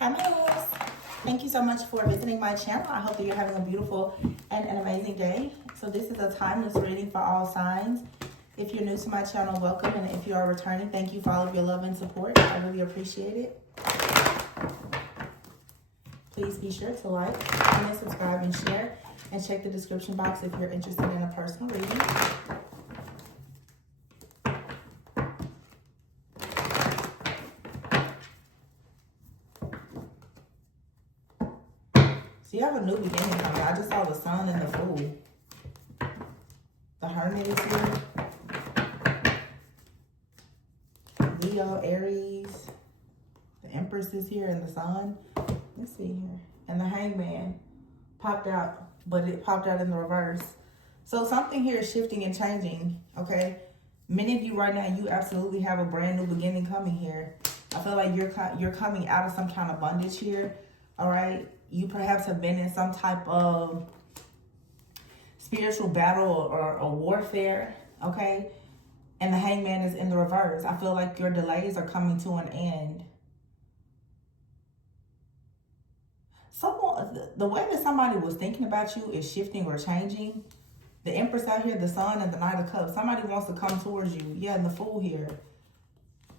Hi, my loves. Thank you so much for visiting my channel. I hope that you're having a beautiful and an amazing day. So this is a timeless reading for all signs. If you're new to my channel, welcome. And if you are returning, thank you for all of your love and support. I really appreciate it. Please be sure to like, comment, subscribe, and share. And check the description box if you're interested in a personal reading. So you have a new beginning coming. I just saw the sun and the fool. The hermit is here. Leo, Aries. The Empress is here and the sun. Let's see here. And the hangman popped out, but it popped out in the reverse. So something here is shifting and changing, okay? Many of you right now, you absolutely have a brand new beginning coming here. I feel like you're coming out of some kind of bondage here, all right? You perhaps have been in some type of spiritual battle or warfare, okay? And the hangman is in the reverse. I feel like your delays are coming to an end. The way that somebody was thinking about you is shifting or changing. The Empress out here, the Sun, and the Knight of Cups. Somebody wants to come towards you. Yeah, and the Fool here.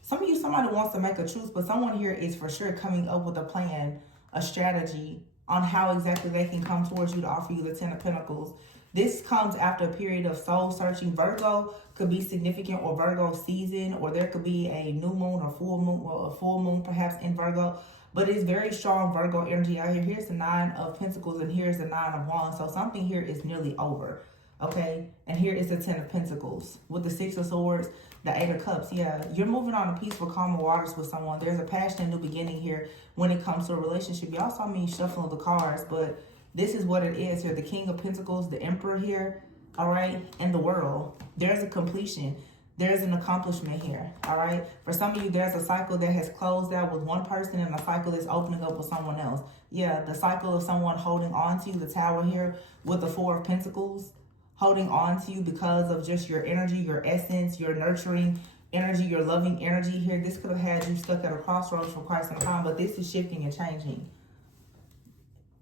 Some of you, somebody wants to make a truce, but someone here is for sure coming up with a plan, a strategy on how exactly they can come towards you to offer you the Ten of Pentacles. This comes after a period of soul searching. Virgo could be significant, or Virgo season, or there could be a new moon or full moon, or a full moon perhaps in Virgo. But it's very strong Virgo energy out here. Here's the Nine of Pentacles and here's the Nine of Wands. So something here is nearly over, okay? And here is the Ten of Pentacles with the Six of Swords, the Eight of Cups. Yeah, you're moving on a peaceful, calmer waters with someone. There's a passionate new beginning here when it comes to a relationship. Y'all saw me shuffling the cards, but this is what it is here. The King of Pentacles, the Emperor here, all right? And the World. There's a completion. There's an accomplishment here, all right? For some of you, there's a cycle that has closed out with one person and a cycle that's opening up with someone else. Yeah, the cycle of someone holding on to you, the Tower here with the Four of Pentacles, holding on to you because of just your energy, your essence, your nurturing energy, your loving energy here. This could have had you stuck at a crossroads for quite some time, but this is shifting and changing.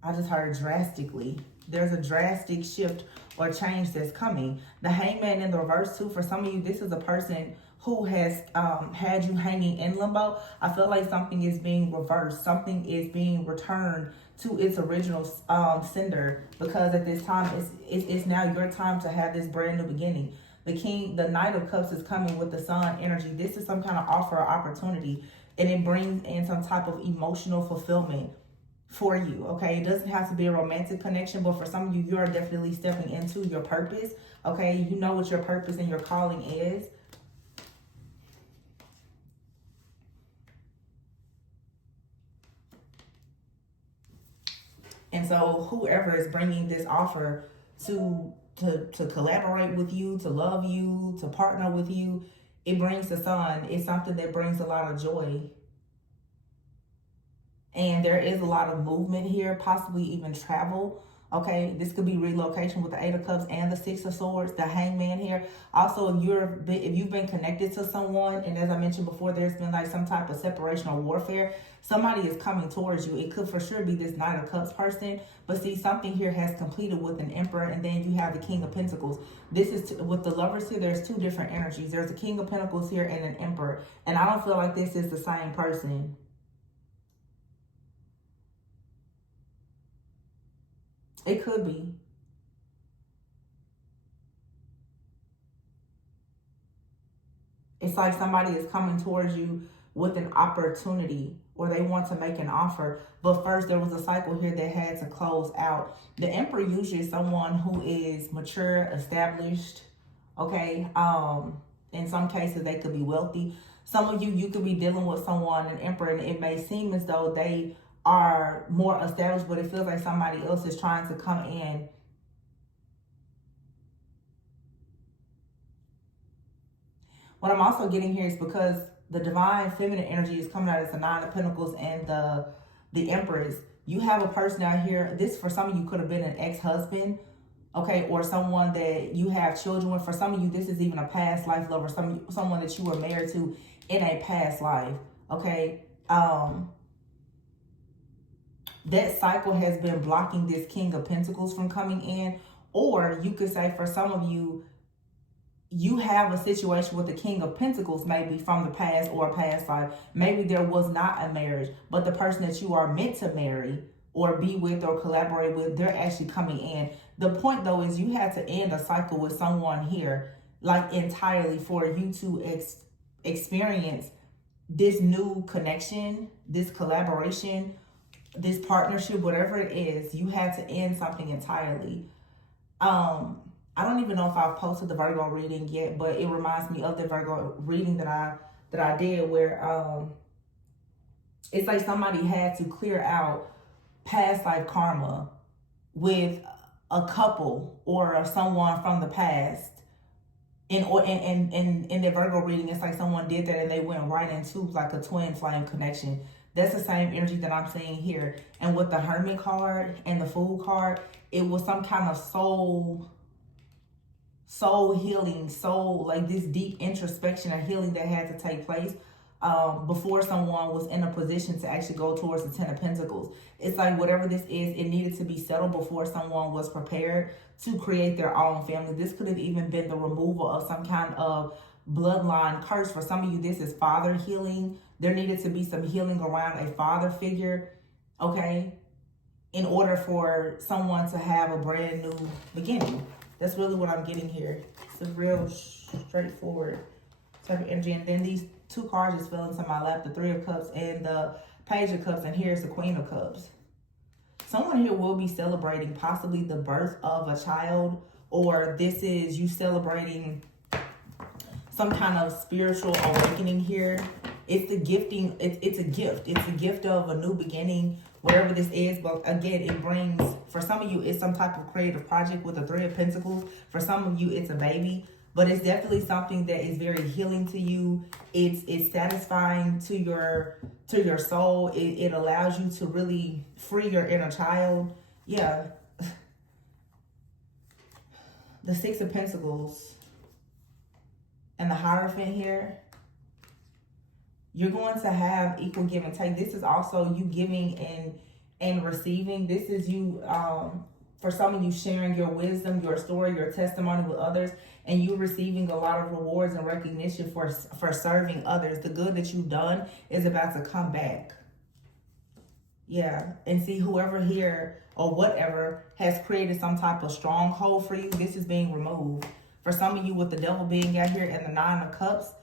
I just heard drastically. There's a drastic shift or change that's coming. The Hangman in the reverse too. For some of you, this is a person who has had you hanging in limbo. I feel like something is being reversed. Something is being returned to its original sender, because at this time, it's now your time to have this brand new beginning. The Knight of Cups is coming with the Sun energy. This is some kind of offer or opportunity, and it brings in some type of emotional fulfillment for you, okay? It doesn't have to be a romantic connection, but for some of you, you are definitely stepping into your purpose, okay? You know what your purpose and your calling is. And so whoever is bringing this offer to collaborate with you, to love you, to partner with you, it brings the Sun. It's something that brings a lot of joy. And there is a lot of movement here, possibly even travel. Okay, this could be relocation with the Eight of Cups and the Six of Swords, the Hangman here. Also, if you've been connected to someone, and as I mentioned before, there's been like some type of separation or warfare, somebody is coming towards you. It could for sure be this Knight of Cups person, but see, something here has completed with an Emperor, and then you have the King of Pentacles. This is with the Lovers here. There's two different energies. There's a King of Pentacles here and an Emperor, and I don't feel like this is the same person. It could be. It's like somebody is coming towards you with an opportunity, or they want to make an offer. But first, there was a cycle here that had to close out. The Emperor usually is someone who is mature, established, okay? In some cases, they could be wealthy. Some of you could be dealing with someone, an Emperor, and it may seem as though they are more established, but it feels like somebody else is trying to come in. What I'm also getting here is because the divine feminine energy is coming out as the Nine of Pentacles and the Empress. You have a person out here. This, for some of you, could have been an ex-husband, okay, or someone that you have children with. For some of you, this is even a past life lover, someone that you were married to in a past life, okay? that cycle has been blocking this King of Pentacles from coming in. Or you could say for some of you, you have a situation with the King of Pentacles, maybe from the past or a past life. Maybe there was not a marriage, but the person that you are meant to marry or be with or collaborate with, they're actually coming in. The point though is you had to end a cycle with someone here, like entirely, for you to experience this new connection, this collaboration, this partnership, whatever it is. You had to end something entirely. I don't even know if I've posted the Virgo reading yet, but it reminds me of the Virgo reading that I did, where it's like somebody had to clear out past life karma with a couple or someone from the past. In the Virgo reading, it's like someone did that and they went right into like a twin flame connection. That's the same energy that I'm seeing here. And with the Hermit card and the Fool card, it was some kind of soul healing, like this deep introspection and healing that had to take place before someone was in a position to actually go towards the Ten of Pentacles. It's like whatever this is, it needed to be settled before someone was prepared to create their own family. This could have even been the removal of some kind of bloodline curse. For some of you, this is father healing. There needed to be some healing around a father figure, okay, in order for someone to have a brand new beginning. That's really what I'm getting here. It's a real straightforward type of energy. And then these two cards just fell into my lap, the Three of Cups and the Page of Cups, and here's the Queen of Cups. Someone here will be celebrating possibly the birth of a child, or this is you celebrating some kind of spiritual awakening here. It's the gifting, it's a gift. It's a gift of a new beginning, whatever this is. But again, it brings, for some of you, it's some type of creative project with the Three of Pentacles. For some of you, it's a baby. But it's definitely something that is very healing to you. It's satisfying to your soul. It allows you to really free your inner child. Yeah. The Six of Pentacles and the Hierophant here. You're going to have equal give and take. This is also you giving and receiving. This is you, for some of you, sharing your wisdom, your story, your testimony with others, and you receiving a lot of rewards and recognition for serving others. The good that you've done is about to come back. Yeah, and see, whoever here or whatever has created some type of stronghold for you, this is being removed. For some of you, with the Devil being out here and the Nine of Cups,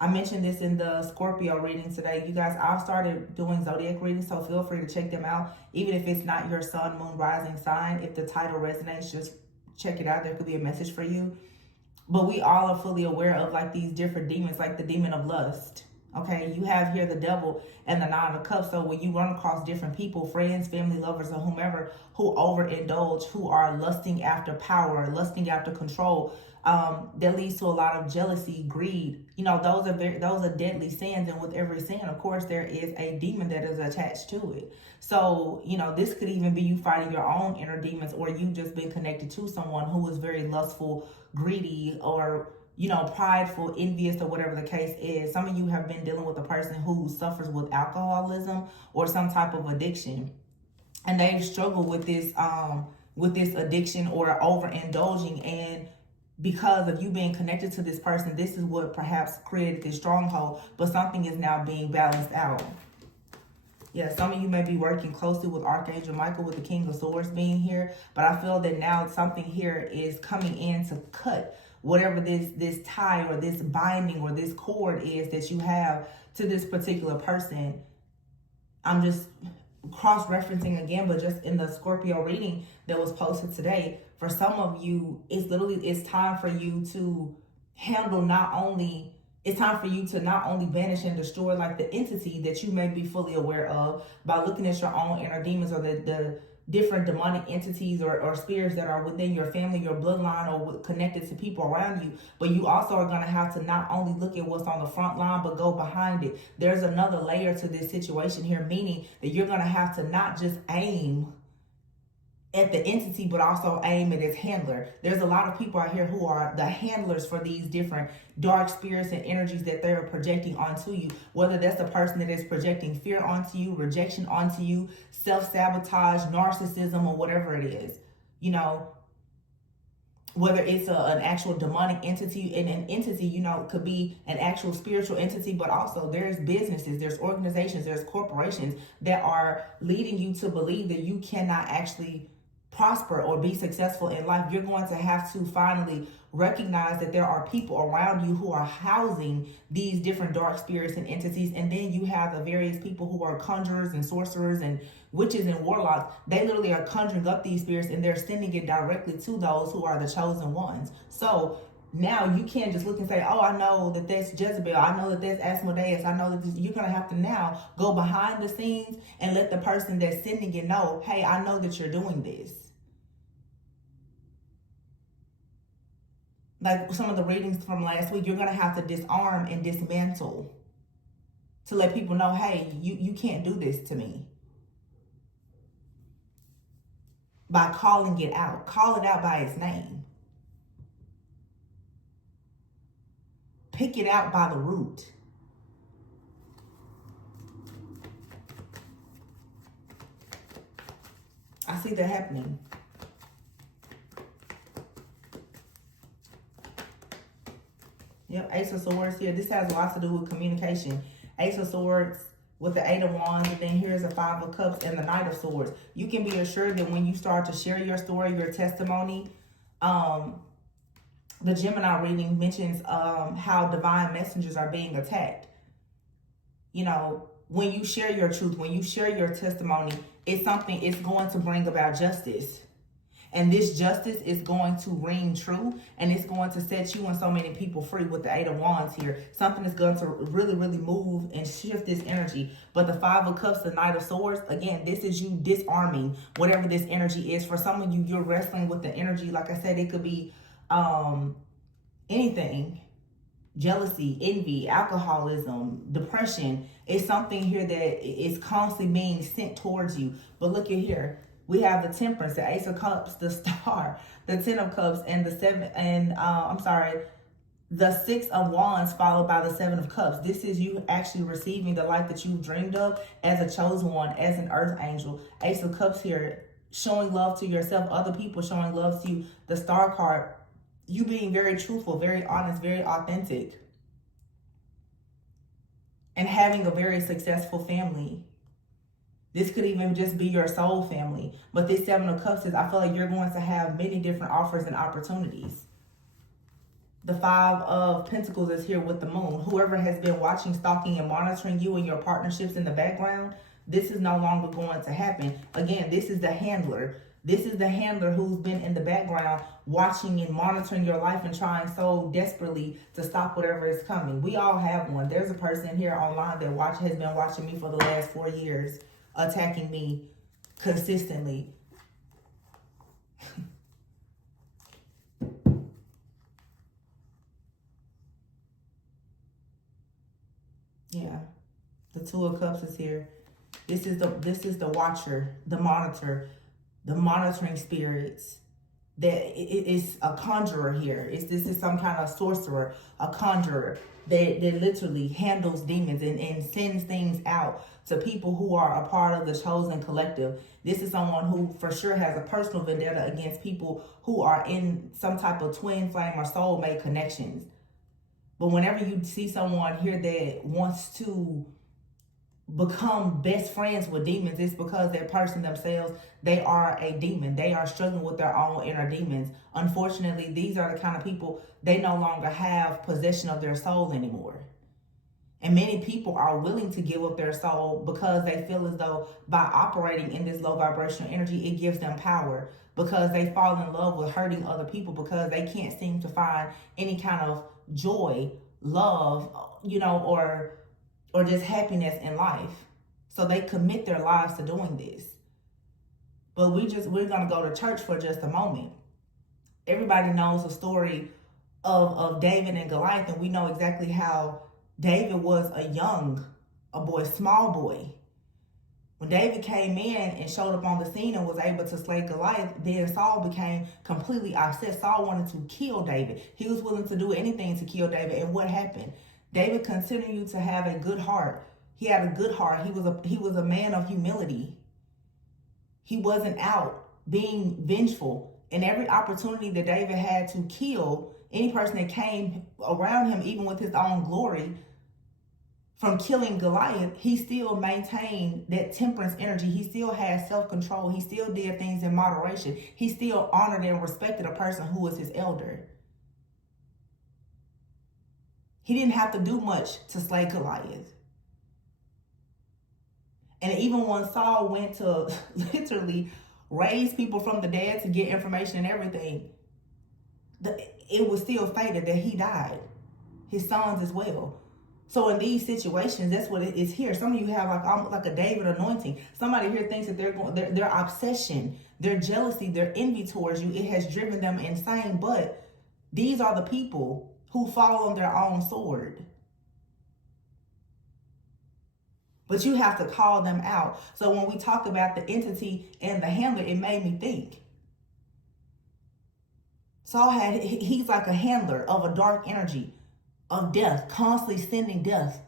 I mentioned this in the Scorpio reading today. You guys, I've started doing zodiac readings, so feel free to check them out. Even if it's not your sun, moon, rising sign, if the title resonates, just check it out. There could be a message for you. But we all are fully aware of like these different demons, like the demon of lust. Okay, you have here the Devil and the Nine of Cups. So when you run across different people, friends, family, lovers, or whomever, who overindulge, who are lusting after power, lusting after control, that leads to a lot of jealousy, greed. You know, those are deadly sins. And with every sin, of course, there is a demon that is attached to it. So, you know, this could even be you fighting your own inner demons, or you just been connected to someone who is very lustful, greedy, or, you know, prideful, envious, or whatever the case is. Some of you have been dealing with a person who suffers with alcoholism or some type of addiction, and they've struggled with this addiction or overindulging. And because of you being connected to this person, this is what perhaps created this stronghold, but something is now being balanced out. Yeah, some of you may be working closely with Archangel Michael, with the King of Swords being here, but I feel that now something here is coming in to cut whatever this tie or this binding or this cord is that you have to this particular person. I'm just cross-referencing again, but just in the Scorpio reading that was posted today, for some of you, it's time for you to handle it's time for you to not only banish and destroy like the entity that you may be fully aware of by looking at your own inner demons, or the different demonic entities or spirits that are within your family, your bloodline, or connected to people around you. But you also are going to have to not only look at what's on the front line, but go behind it. There's another layer to this situation here, meaning that you're going to have to not just aim at the entity, but also aim at its handler. There's a lot of people out here who are the handlers for these different dark spirits and energies that they're projecting onto you. Whether that's the person that is projecting fear onto you, rejection onto you, self-sabotage, narcissism, or whatever it is. You know, whether it's an actual demonic entity, and an entity, you know, could be an actual spiritual entity, but also there's businesses, there's organizations, there's corporations that are leading you to believe that you cannot actually prosper or be successful in life. You're going to have to finally recognize that there are people around you who are housing these different dark spirits and entities. And then you have the various people who are conjurers and sorcerers and witches and warlocks. They literally are conjuring up these spirits, and they're sending it directly to those who are the chosen ones. So now you can't just look and say, oh, I know that that's Jezebel, I know that that's Asmodeus, I know that this. You're going to have to now go behind the scenes and let the person that's sending it know, hey, I know that you're doing this. Like some of the readings from last week, you're going to have to disarm and dismantle to let people know, hey, you can't do this to me. By calling it out. Call it out by its name. Pick it out by the root. I see that happening. Yep, Ace of Swords here. This has a lot to do with communication. Ace of Swords with the 8 of Wands, and then here's the 5 of Cups and the Knight of Swords. You can be assured that when you start to share your story, your testimony, the Gemini reading mentions how divine messengers are being attacked. You know, when you share your truth, when you share your testimony, it's going to bring about justice. And this justice is going to ring true, and it's going to set you and so many people free with the 8 of Wands here. Something is going to really, really move and shift this energy. But the 5 of Cups, the Knight of Swords, again, this is you disarming whatever this energy is. For some of you, you're wrestling with the energy. Like I said, it could be anything. Jealousy, envy, alcoholism, depression. It's something here that is constantly being sent towards you. But look at here. We have the Temperance, the Ace of Cups, the Star, the 10 of Cups, and the 6 of Wands, followed by the 7 of Cups. This is you actually receiving the life that you've dreamed of as a chosen one, as an earth angel. Ace of Cups here, showing love to yourself, other people showing love to you. The Star card, you being very truthful, very honest, very authentic, and having a very successful family. This could even just be your soul family. But this 7 of Cups is, I feel like you're going to have many different offers and opportunities. The 5 of Pentacles is here with the Moon. Whoever has been watching, stalking, and monitoring you and your partnerships in the background, this is no longer going to happen. Again, this is the handler. This is the handler who's been in the background watching and monitoring your life and trying so desperately to stop whatever is coming. We all have one. There's a person here online that has been watching me for the last 4 years, attacking me consistently. Yeah, the 2 of Cups is here. This is the watcher, the monitor, the monitoring spirits. That it's a conjurer here. This is some kind of sorcerer, a conjurer that literally handles demons and sends things out to people who are a part of the chosen collective. This is someone who for sure has a personal vendetta against people who are in some type of twin flame or soulmate connections. But whenever you see someone here that wants to become best friends with demons, it's because that person themselves, they are a demon. They are struggling with their own inner demons. Unfortunately, these are the kind of people, they no longer have possession of their soul anymore. And many people are willing to give up their soul because they feel as though by operating in this low vibrational energy, it gives them power, because they fall in love with hurting other people, because they can't seem to find any kind of joy, love, or just happiness in life. So they commit their lives to doing this. But we're going to go to church for just a moment. Everybody knows the story of David and Goliath, and we know exactly how David was a small boy. When David came in and showed up on the scene and was able to slay Goliath, then Saul became completely obsessed. Saul wanted to kill David. He was willing to do anything to kill David. And what happened? David continued to have a good heart. He had a good heart. He was a man of humility. He wasn't out being vengeful. And every opportunity that David had to kill any person that came around him, even with his own glory, from killing Goliath, he still maintained that temperance energy. He still had self-control. He still did things in moderation. He still honored and respected a person who was his elder. He didn't have to do much to slay Goliath. And even when Saul went to literally raise people from the dead to get information and everything, it was still fated that he died. His sons as well. So in these situations, that's what it is here. Some of you have like a David anointing. Somebody here thinks that their obsession, their jealousy, their envy towards you, it has driven them insane. But these are the people who fall on their own sword. But you have to call them out. So when we talk about the entity and the handler, it made me think. Saul he's like a handler of a dark energy, of death, constantly sending death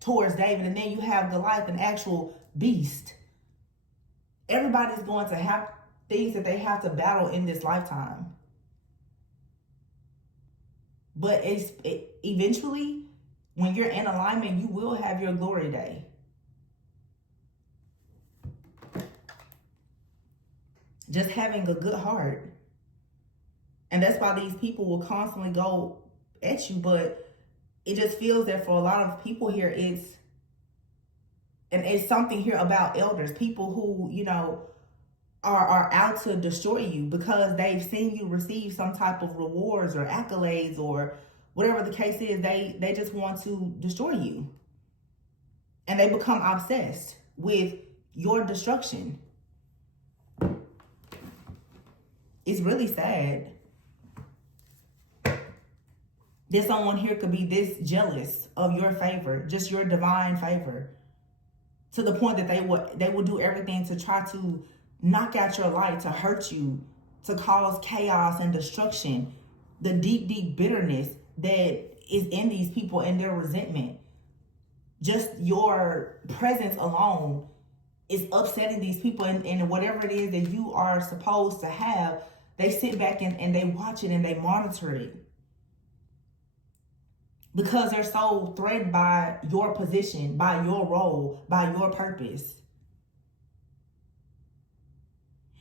towards David. And then you have Goliath, an actual beast. Everybody's going to have things that they have to battle in this lifetime. But eventually, when you're in alignment, you will have your glory day. Just having a good heart. And that's why these people will constantly go at you. But it just feels that for a lot of people here, it's something here about elders. People who, are out to destroy you because they've seen you receive some type of rewards or accolades or whatever the case is. They just want to destroy you. And they become obsessed with your destruction. It's really sad that someone here could be this jealous of your favor, just your divine favor, to the point that they will do everything to try to knock out your life, to hurt you, to cause chaos and destruction. The deep, deep bitterness that is in these people and their resentment. Just your presence alone is upsetting these people, and whatever it is that you are supposed to have, they sit back and they watch it and they monitor it. Because they're so threatened by your position, by your role, by your purpose.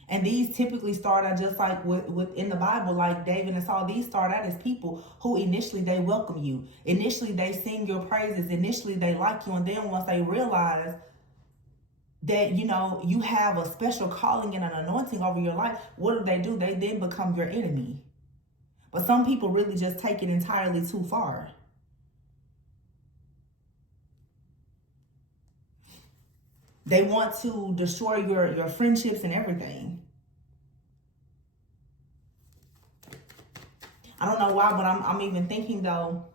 And these typically start out just like within the Bible, like David and Saul. These start out as people who initially they welcome you. Initially they sing your praises. Initially they like you. And then once they realize that, you have a special calling and an anointing over your life, what do? They then become your enemy. But some people really just take it entirely too far. They want to destroy your friendships and everything. I don't know why, but I'm even thinking though,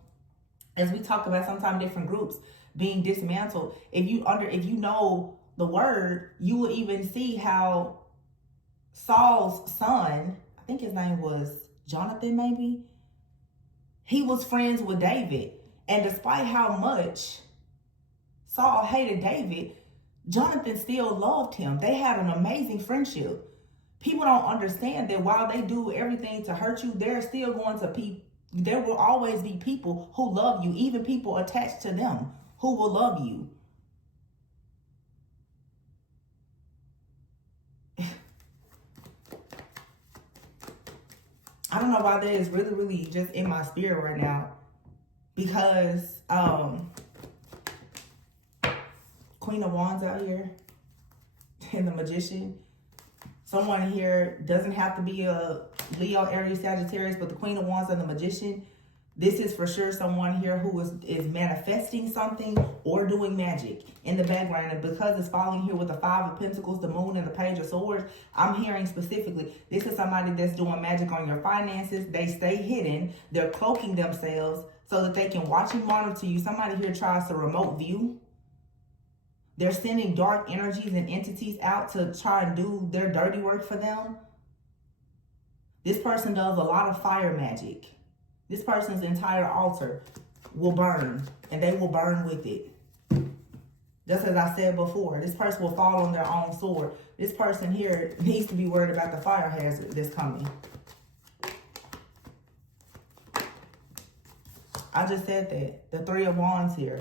as we talk about sometimes different groups being dismantled, if you know the word, you will even see how Saul's son, I think his name was Jonathan maybe, he was friends with David. And despite how much Saul hated David, Jonathan still loved him. They had an amazing friendship. People don't understand that while they do everything to hurt you, there will always be people who love you, even people attached to them who will love you. I don't know why that is really, really just in my spirit right now. Because Queen of Wands out here and the Magician. Someone here doesn't have to be a Leo, Aries, Sagittarius, but the Queen of Wands and the Magician. This is for sure someone here who is manifesting something or doing magic in the background. And because it's falling here with the Five of Pentacles, the Moon, and the Page of Swords, I'm hearing specifically, this is somebody that's doing magic on your finances. They stay hidden. They're cloaking themselves so that they can watch and monitor you. Somebody here tries to remote view. They're sending dark energies and entities out to try and do their dirty work for them. This person does a lot of fire magic. This person's entire altar will burn, and they will burn with it. Just as I said before, this person will fall on their own sword. This person here needs to be worried about the fire hazard that's coming. I just said that. The Three of Wands here.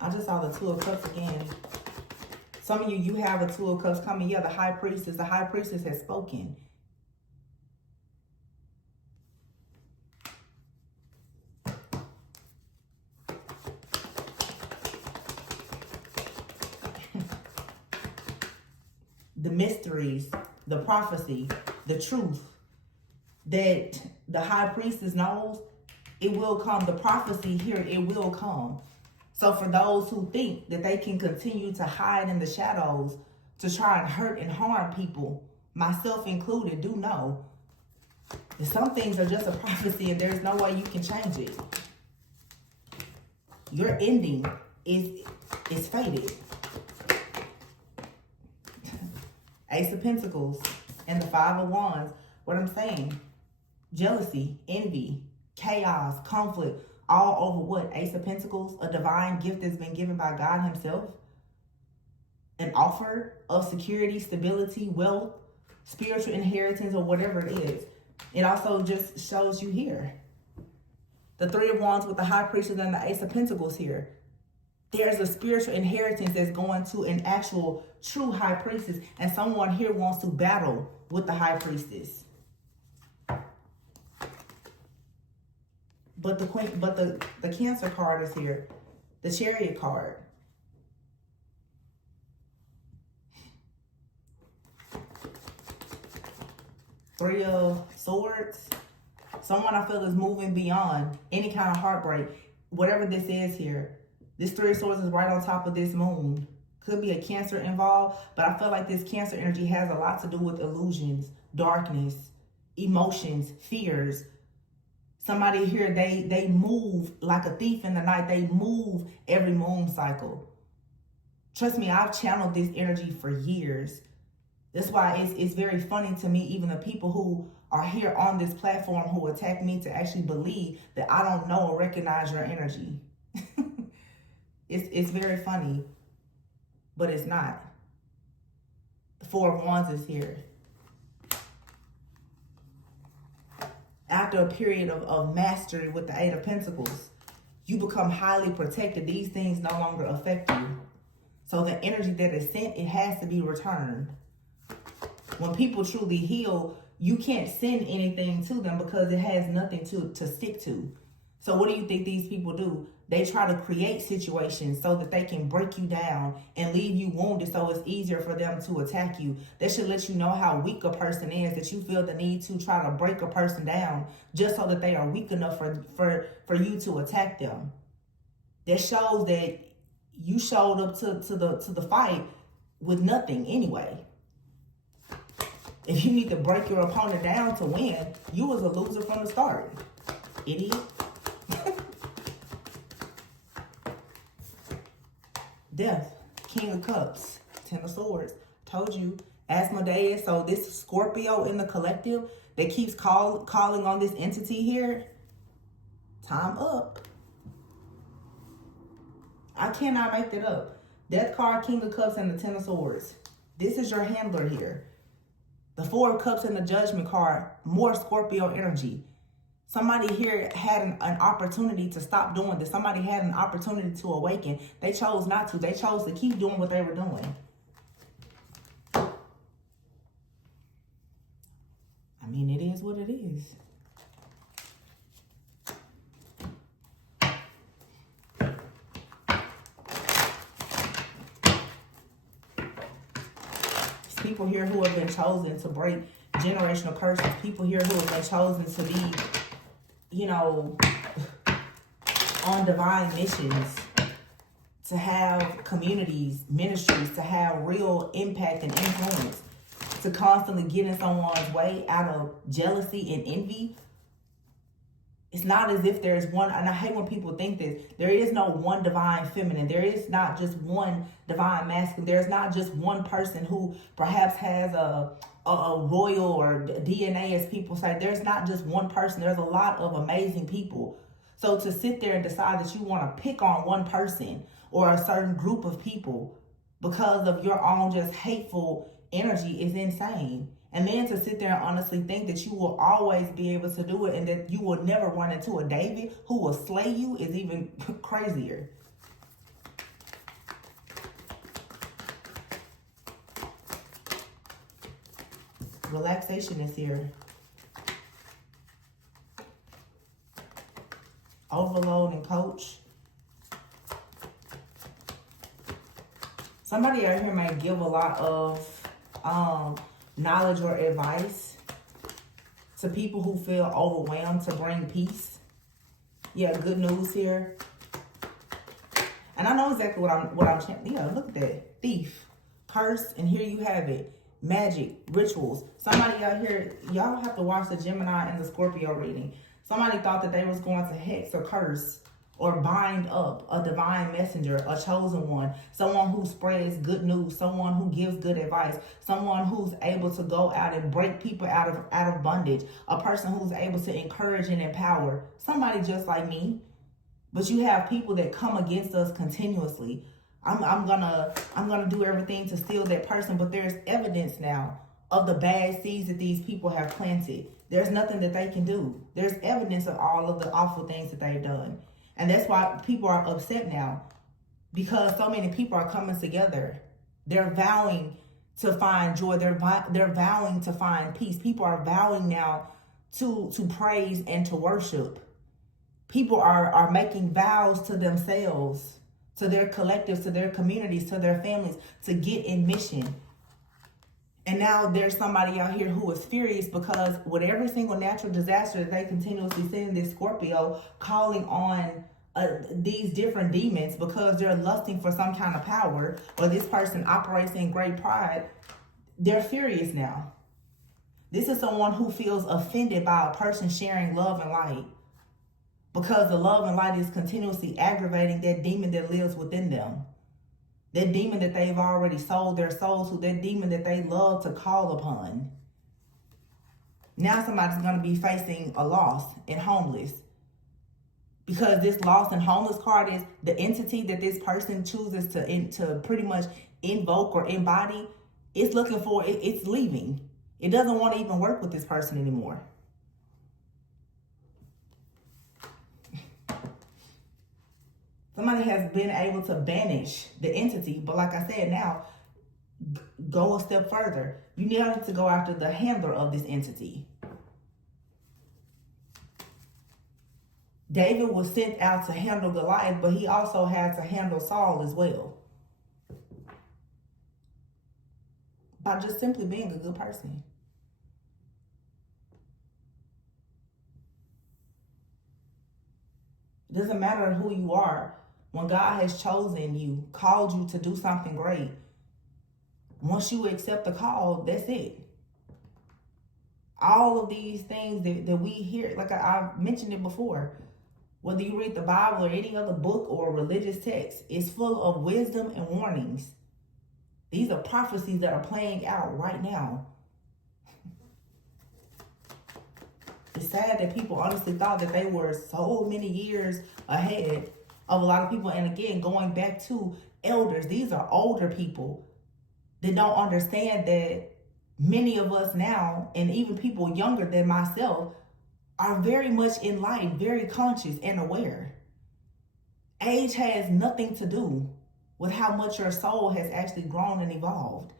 I just saw the Two of Cups again. Some of you have a Two of Cups coming. Yeah, the High Priestess. The High Priestess has spoken. The mysteries, the prophecy, the truth that the High Priestess knows, it will come. The prophecy here, it will come. So for those who think that they can continue to hide in the shadows to try and hurt and harm people, myself included, do know that some things are just a prophecy and there's no way you can change it. Your ending is fated. Ace of Pentacles and the Five of Wands. What I'm saying, jealousy, envy, chaos, conflict, all over what? Ace of Pentacles, a divine gift that's been given by God himself. An offer of security, stability, wealth, spiritual inheritance, or whatever it is. It also just shows you here. The Three of Wands with the High Priestess and the Ace of Pentacles here. There's a spiritual inheritance that's going to an actual true High Priestess. And someone here wants to battle with the High Priestess. But the Queen, but the Cancer card is here. The Chariot card. Three of Swords. Someone I feel is moving beyond any kind of heartbreak. Whatever this is here. This Three of Swords is right on top of this moon. Could be a Cancer involved, but I feel like this Cancer energy has a lot to do with illusions, darkness, emotions, fears. Somebody here, they move like a thief in the night. They move every moon cycle. Trust me, I've channeled this energy for years. That's why it's very funny to me, even the people who are here on this platform who attack me to actually believe that I don't know or recognize your energy. It's very funny, but it's not. The Four of Wands is here. After a period of mastery with the Eight of Pentacles, you become highly protected. These things no longer affect you. So the energy that is sent, it has to be returned. When people truly heal, you can't send anything to them because it has nothing to stick to. So what do you think these people do? They try to create situations so that they can break you down and leave you wounded so it's easier for them to attack you. That should let you know how weak a person is, that you feel the need to try to break a person down just so that they are weak enough for you to attack them. That shows that you showed up to the fight with nothing anyway. If you need to break your opponent down to win, you was a loser from the start. Idiot. Death, King of Cups, Ten of Swords. Told you, Asmodeus. So this Scorpio in the collective that keeps calling on this entity here. Time up. I cannot make that up. Death card, King of Cups, and the Ten of Swords. This is your handler here. The Four of Cups and the Judgment card, more Scorpio energy. Somebody here had an opportunity to stop doing this. Somebody had an opportunity to awaken. They chose not to. They chose to keep doing what they were doing. I mean, it is what it is. People here who have been chosen to break generational curses. People here who have been chosen to be, you know, on divine missions, to have communities, ministries, to have real impact and influence, to constantly get in someone's way out of jealousy and envy. It's not as if there's one, and I hate when people think this, there is no one divine feminine. There is not just one divine masculine. There's not just one person who perhaps has a royal or DNA, as people say. There's not just one person. There's a lot of amazing people. So to sit there and decide that you want to pick on one person or a certain group of people because of your own just hateful energy is insane. And then to sit there and honestly think that you will always be able to do it and that you will never run into a David who will slay you is even crazier. Relaxation is here. Overload and coach. Somebody out here may give a lot of knowledge or advice to people who feel overwhelmed to bring peace. Yeah, good news here. And I know exactly what I'm chanting. Yeah, look at that. Thief, curse, and here you have it. Magic, rituals. Somebody out here, y'all have to watch the Gemini and the Scorpio reading. Somebody thought that they was going to hex or curse or bind up a divine messenger, a chosen one, someone who spreads good news, someone who gives good advice, someone who's able to go out and break people out of bondage, a person who's able to encourage and empower, somebody just like me. But you have people that come against us continuously. I'm gonna do everything to steal that person, but there's evidence now of the bad seeds that these people have planted. There's nothing that they can do. There's evidence of all of the awful things that they've done. And that's why people are upset now, because so many people are coming together. They're vowing to find joy. They're vowing to find peace. People are vowing now to praise and to worship. People are making vows to themselves, to their collectives, to their communities, to their families, to get in mission. And now there's somebody out here who is furious because with every single natural disaster that they continuously send this Scorpio, calling on these different demons because they're lusting for some kind of power, or this person operates in great pride, they're furious now. This is someone who feels offended by a person sharing love and light, because the love and light is continuously aggravating that demon that lives within them. That demon that they've already sold their souls to, that demon that they love to call upon. Now somebody's going to be facing a loss and homeless. Because this lost and homeless card is the entity that this person chooses to pretty much invoke or embody. It's looking for, it's leaving. It doesn't want to even work with this person anymore. Somebody has been able to banish the entity, but like I said, now go a step further. You need to go after the handler of this entity. David was sent out to handle Goliath, but he also had to handle Saul as well. By just simply being a good person. It doesn't matter who you are. When God has chosen you, called you to do something great, once you accept the call, that's it. All of these things that we hear, like I've mentioned it before, whether you read the Bible or any other book or religious text, it's full of wisdom and warnings. These are prophecies that are playing out right now. It's sad that people honestly thought that they were so many years ahead of a lot of people. And again, going back to elders, these are older people that don't understand that many of us now, and even people younger than myself, are very much enlightened, very conscious and aware. Age has nothing to do with how much your soul has actually grown and evolved.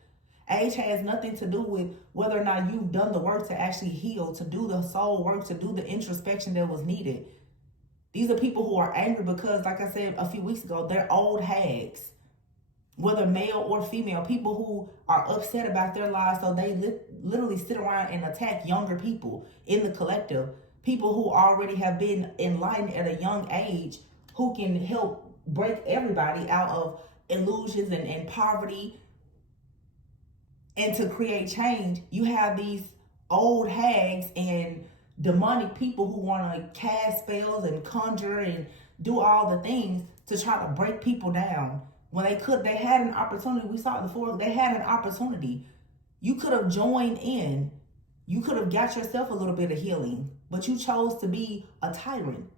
Age has nothing to do with whether or not you've done the work to actually heal, to do the soul work, to do the introspection that was needed. These are people who are angry because, like I said a few weeks ago, they're old hags. Whether male or female, people who are upset about their lives, so they literally sit around and attack younger people in the collective. People who already have been enlightened at a young age, who can help break everybody out of illusions and poverty, and to create change. You have these old hags and demonic people who want to cast spells and conjure and do all the things to try to break people down. When they had an opportunity. We saw it before. They had an opportunity. You could have joined in. You could have got yourself a little bit of healing, but you chose to be a tyrant.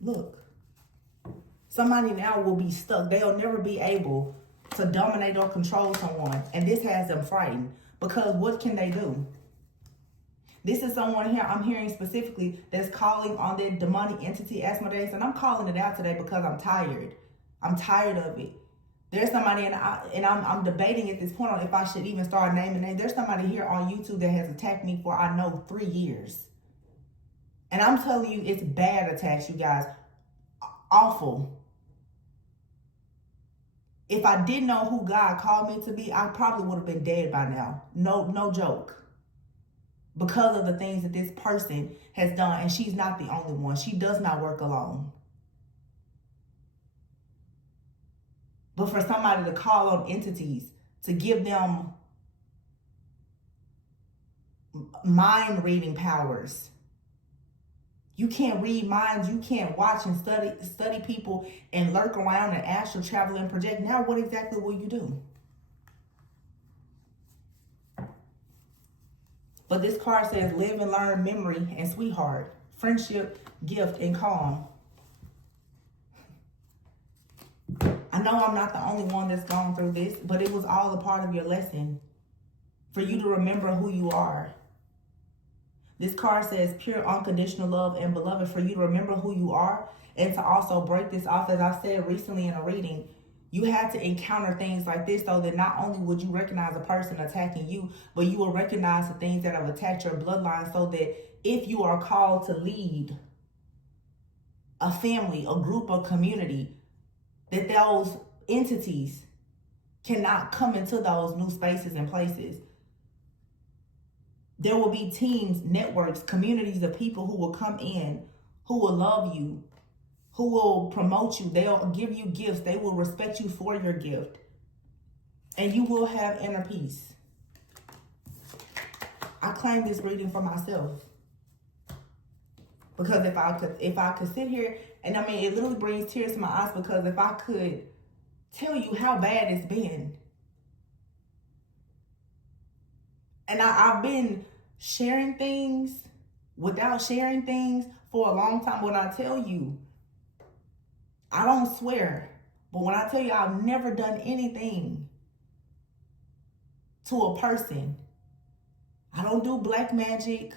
Look, somebody now will be stuck. They'll never be able to dominate or control someone. And this has them frightened, because what can they do? This is someone here I'm hearing specifically that's calling on their demonic entity, Asmodeus, and I'm calling it out today because I'm tired. I'm tired of it. There's somebody, and I'm debating at this point on if I should even start naming names. There's somebody here on YouTube that has attacked me for, I know, 3 years. And I'm telling you, it's bad attacks, you guys. Awful. If I didn't know who God called me to be, I probably would have been dead by now. No joke. Because of the things that this person has done. And she's not the only one. She does not work alone. But for somebody to call on entities, to give them mind reading powers. You can't read minds. You can't watch and study people and lurk around and astral travel and project. Now what exactly will you do? But this card says live and learn, memory and sweetheart, friendship, gift, and calm. I know I'm not the only one that's gone through this, but it was all a part of your lesson for you to remember who you are. This card says pure unconditional love and beloved, for you to remember who you are and to also break this off. As I said recently in a reading, you had to encounter things like this so that not only would you recognize a person attacking you, but you will recognize the things that have attacked your bloodline, so that if you are called to lead a family, a group, a community, that those entities cannot come into those new spaces and places. There will be teams, networks, communities of people who will come in, who will love you, who will promote you. They'll give you gifts. They will respect you for your gift. And you will have inner peace. I claim this reading for myself. Because if I could sit here, and I mean, it literally brings tears to my eyes, because if I could tell you how bad it's been. And I've been sharing things without sharing things for a long time. When I tell you, I don't swear, but when I tell you I've never done anything to a person, I don't do black magic.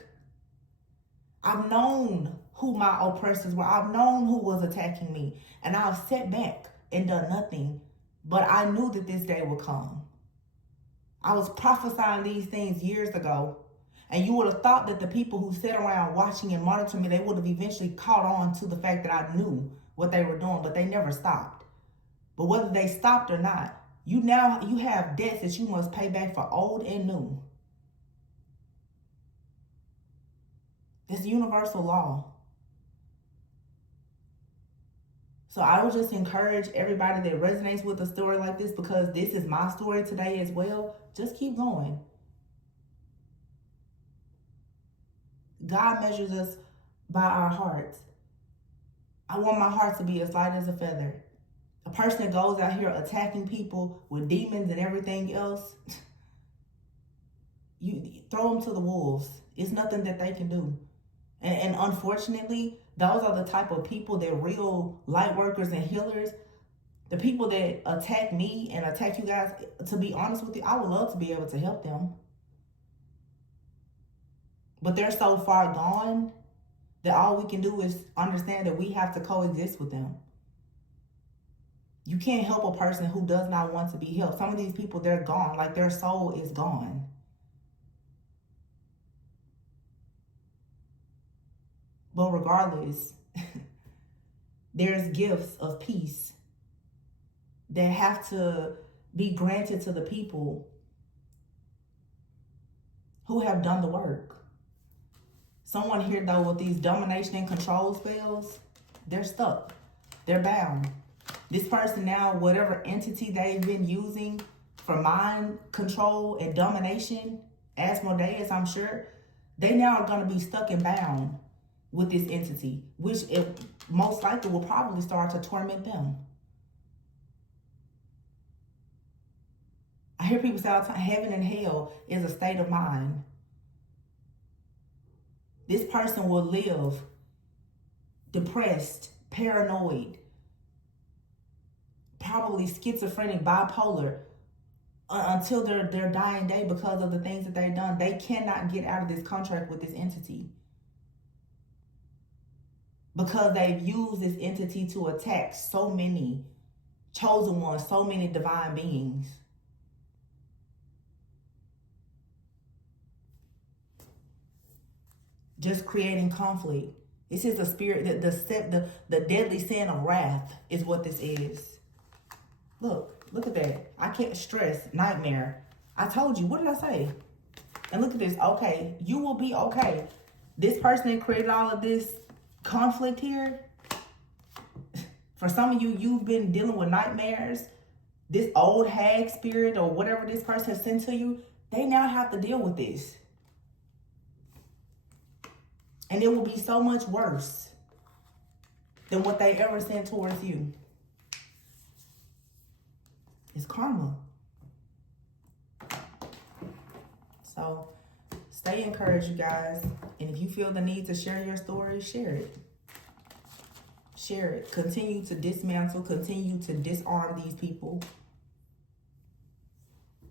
I've known who my oppressors were. I've known who was attacking me. And I've sat back and done nothing. But I knew that this day would come. I was prophesying these things years ago. And you would have thought that the people who sat around watching and monitoring me, they would have eventually caught on to the fact that I knew what they were doing. But they never stopped. But whether they stopped or not, you have debts that you must pay back for old and new. It's universal law. So I would just encourage everybody that resonates with a story like this, because this is my story today as well. Just keep going. God measures us by our hearts. I want my heart to be as light as a feather. A person that goes out here attacking people with demons and everything else, you throw them to the wolves. It's nothing that they can do. And unfortunately, those are the type of people that real light workers and healers, the people that attack me and attack you guys, to be honest with you, I would love to be able to help them. But they're so far gone that all we can do is understand that we have to coexist with them. You can't help a person who does not want to be helped. Some of these people, they're gone, like their soul is gone. But regardless, there's gifts of peace that have to be granted to the people who have done the work. Someone here, though, with these domination and control spells, they're stuck. They're bound. This person now, whatever entity they've been using for mind control and domination, Asmodeus, I'm sure, they now are going to be stuck and bound with this entity, which it most likely will probably start to torment them. I hear people say all the time, heaven and hell is a state of mind. This person will live depressed, paranoid, probably schizophrenic, bipolar, until their dying day because of the things that they've done. They cannot get out of this contract with this entity because they've used this entity to attack so many chosen ones, so many divine beings. Just creating conflict. This is the spirit, the deadly sin of wrath is what this is. Look at that. I can't stress, nightmare. I told you, what did I say? And look at this. Okay, you will be okay. This person that created all of this conflict here, for some of you, you've been dealing with nightmares. This old hag spirit or whatever this person has sent to you, they now have to deal with this. And it will be so much worse than what they ever sent towards you. It's karma. So stay encouraged, you guys. And if you feel the need to share your story, share it. Share it. Continue to dismantle, continue to disarm these people.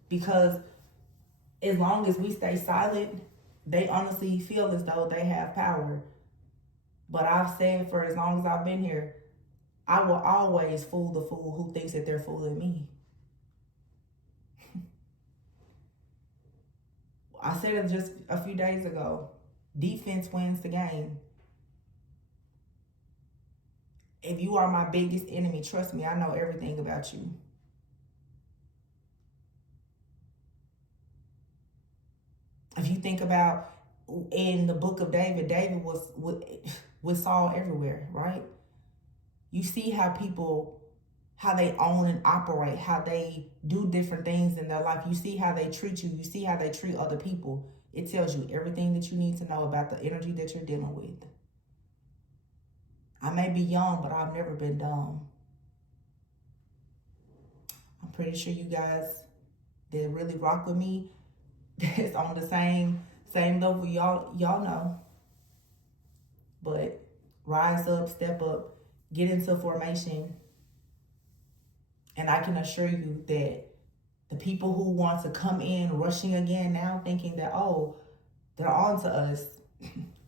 Because as long as we stay silent, they honestly feel as though they have power. But I've said for as long as I've been here, I will always fool the fool who thinks that they're fooling me. I said it just a few days ago. Defense wins the game. If you are my biggest enemy, trust me, I know everything about you. If you think about in the book of David, David was with Saul everywhere, right? You see how people, how they own and operate, how they do different things in their life. You see how they treat you. You see how they treat other people. It tells you everything that you need to know about the energy that you're dealing with. I may be young, but I've never been dumb. I'm pretty sure you guys that really rock with me, that's on the same level, y'all know. But rise up, step up, get into formation. And I can assure you that the people who want to come in rushing again now, thinking that, oh, they're on to us,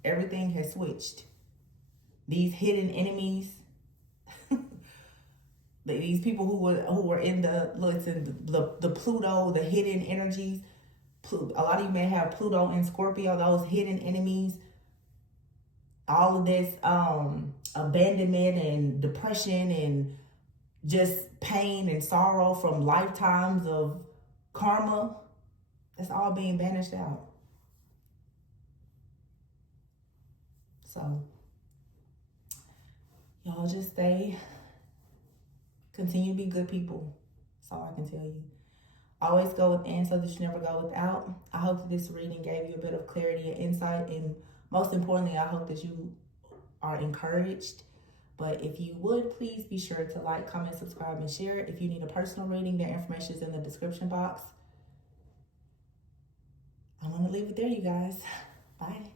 everything has switched. These hidden enemies, these people who were in the Pluto, the hidden energies. A lot of you may have Pluto and Scorpio, those hidden enemies. All of this abandonment and depression and just pain and sorrow from lifetimes of karma, that's all being banished out. So y'all just continue to be good people. That's all I can tell you. Always go within so that you never go without. I hope that this reading gave you a bit of clarity and insight, and most importantly, I hope that you are encouraged. But if you would, please be sure to like, comment, subscribe, and share it. If you need a personal reading, their information is in the description box. I'm going to leave it there, you guys. Bye.